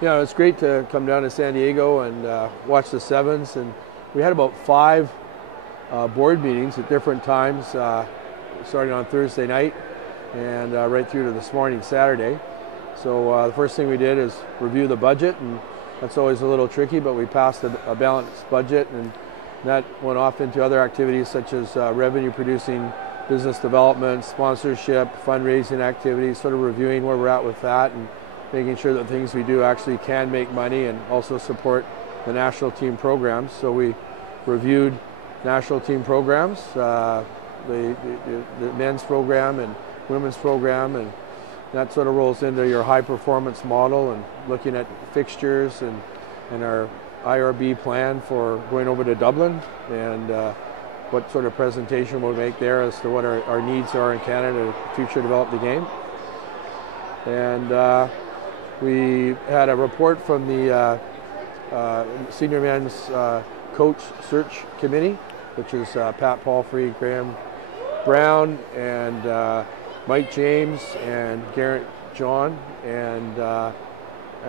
Yeah, it's great to come down to San Diego and watch the sevens. And we had about 5 board meetings at different times, starting on Thursday night and right through to this morning, Saturday. So the first thing we did is review the budget, and that's always a little tricky, but we passed a balanced budget, and that went off into other activities such as revenue producing business development, sponsorship, fundraising activities, sort of reviewing where we're at with that and making sure that things we do actually can make money and also support the national team programs. So we reviewed national team programs, the men's program and women's program, and that sort of rolls into your high performance model and looking at fixtures and our IRB plan for going over to Dublin and what sort of presentation we'll make there as to what our needs are in Canada to future develop the game. And we had a report from the Senior Men's Coach Search Committee, which is Pat Palfrey, Graham Brown, and Mike James, and Garrett John, and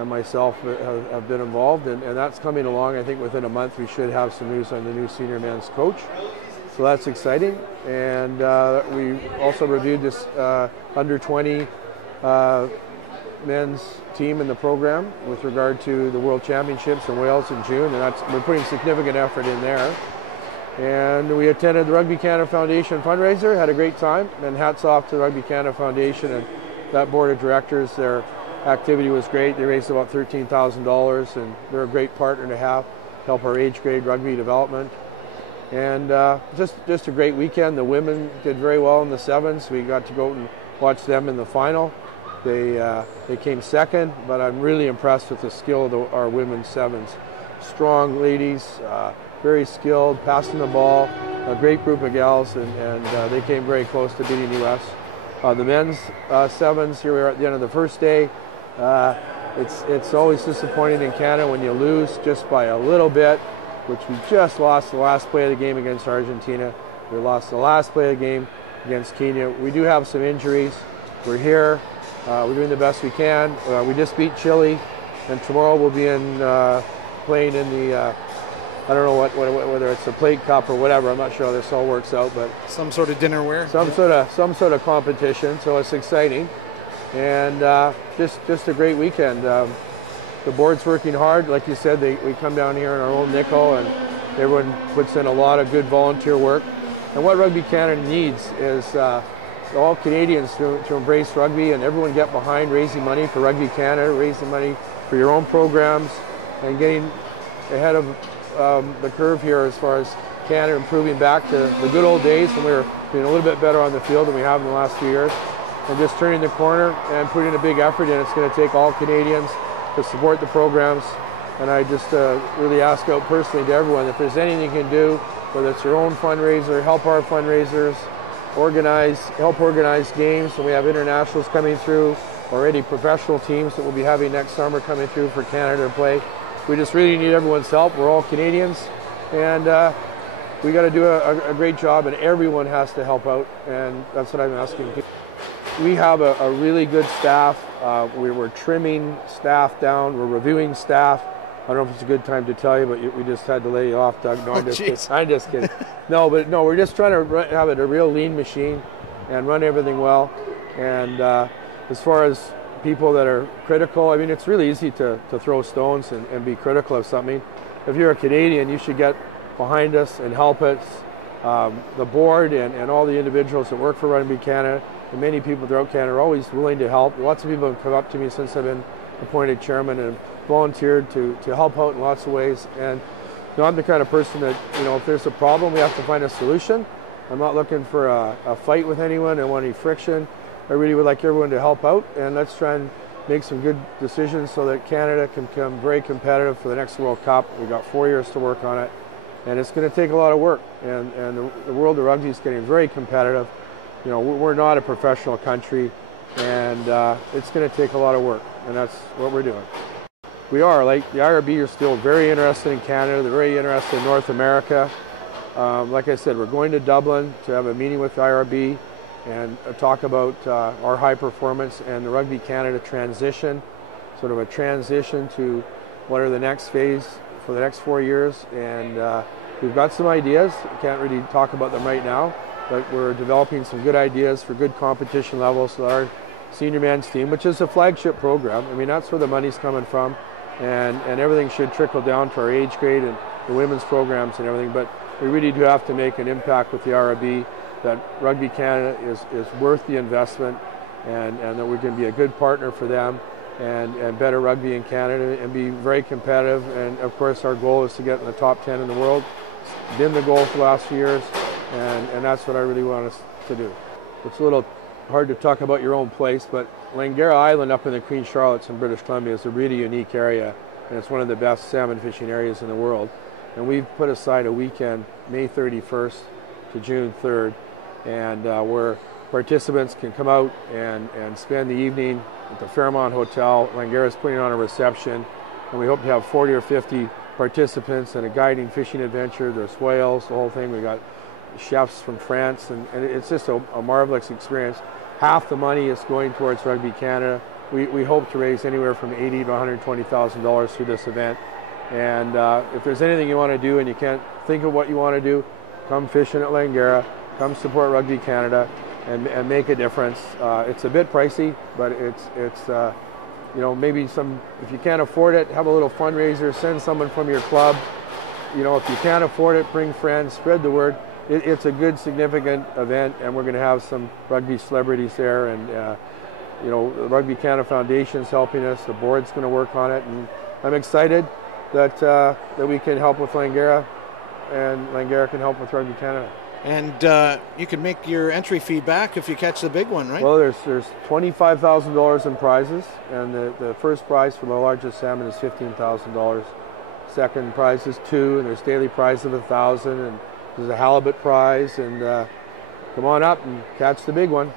myself have been involved, and that's coming along. I think within a month we should have some news on the new senior men's coach. So that's exciting. And we also reviewed this under 20 men's team in the program with regard to the World Championships in Wales in June, and we're putting significant effort in there. And we attended the Rugby Canada Foundation fundraiser, had a great time, and hats off to the Rugby Canada Foundation and that board of directors. Their activity was great. They raised about $13,000, and they're a great partner to have, help our age grade rugby development. And just a great weekend. The women did very well in the sevens. We got to go and watch them in the final. They came second, but I'm really impressed with the skill of our women's sevens. Strong ladies, very skilled, passing the ball, a great group of gals, and they came very close to beating US. The men's sevens, here we are at the end of the first day. It's always disappointing in Canada when you lose just by a little bit, which we just lost the last play of the game against Argentina. We lost the last play of the game against Kenya. We do have some injuries. We're here. We're doing the best we can. We just beat Chile, and tomorrow we'll be playing in the I don't know whether it's a plate cup or whatever. I'm not sure how this all works out, but some sort of dinnerware. Some sort of competition. So it's exciting, and just a great weekend. The board's working hard, like you said. We come down here in our own nickel, and everyone puts in a lot of good volunteer work. And what Rugby Canada needs is all Canadians to embrace rugby, and everyone get behind raising money for Rugby Canada, raising money for your own programs, and getting ahead of the curve here as far as Canada improving back to the good old days when we were doing a little bit better on the field than we have in the last few years, and just turning the corner and putting a big effort in. It's going to take all Canadians to support the programs, and I just really ask out personally to everyone, if there's anything you can do, whether it's your own fundraiser, help our fundraisers, help organize games. So we have internationals coming through, already professional teams that we'll be having next summer coming through for Canada to play. We just really need everyone's help. We're all Canadians, and we got to do a great job, and everyone has to help out, and that's what I'm asking people. We have a really good staff. We're trimming staff down. We're reviewing staff. I don't know if it's a good time to tell you, but we just had to lay you off, Doug. No, I'm just kidding. No, we're just trying to have it a real lean machine and run everything well. And as far as people that are critical, I mean, it's really easy to throw stones and be critical of something. If you're a Canadian, you should get behind us and help us. The board and all the individuals that work for Rugby Canada and many people throughout Canada are always willing to help. Lots of people have come up to me since I've been appointed chairman and volunteered to help out in lots of ways. And I'm the kind of person that, if there's a problem, we have to find a solution. I'm not looking for a fight with anyone. I don't want any friction. I really would like everyone to help out, and let's try and make some good decisions so that Canada can become very competitive for the next World Cup. We've got 4 years to work on it, and it's going to take a lot of work. And the world of rugby is getting very competitive. We're not a professional country, and it's going to take a lot of work, and that's what we're doing. We are, like the IRB, are still very interested in Canada. They're very interested in North America. Like I said, we're going to Dublin to have a meeting with the IRB and talk about our high performance and the Rugby Canada transition sort of a transition to what are the next phase for the next 4 years. And we've got some ideas. Can't really talk about them right now, but we're developing some good ideas for good competition levels. So our senior men's team, which is a flagship program, I mean, that's where the money's coming from, and everything should trickle down to our age grade and the women's programs and everything. But we really do have to make an impact with the RRB, that Rugby Canada is worth the investment, and that we're going to be a good partner for them, and better rugby in Canada, and be very competitive. And of course our goal is to get in the top 10 in the world. It's been the goal for the last few years, and that's what I really want us to do. It's a little hard to talk about your own place, but Langara Island up in the Queen Charlottes in British Columbia is a really unique area, and it's one of the best salmon fishing areas in the world. And we've put aside a weekend, May 31st to June 3rd, and where participants can come out and spend the evening at the Fairmont Hotel. Langara is putting on a reception, and we hope to have 40 or 50 participants in a guiding fishing adventure. There's whales, the whole thing. We got chefs from France, and it's just a marvelous experience. Half the money is going towards Rugby Canada. We hope to raise anywhere from $80,000 to $120,000 through this event. And if there's anything you want to do and you can't think of what you want to do, come fishing at Langara, come support Rugby Canada, and make a difference. It's a bit pricey, but it's you know, maybe if you can't afford it, have a little fundraiser, send someone from your club. You know, if you can't afford it, bring friends, spread the word. It's a good, significant event, and we're going to have some rugby celebrities there, and you know, the Rugby Canada Foundation's helping us. The board's going to work on it, and I'm excited that we can help with Langara, and Langara can help with Rugby Canada. And you can make your entry fee back if you catch the big one, right? Well, there's $25,000 in prizes, and the first prize for the largest salmon is $15,000. Second prize is $2,000, and there's daily prize of $1,000, and there's a halibut prize. And come on up and catch the big one.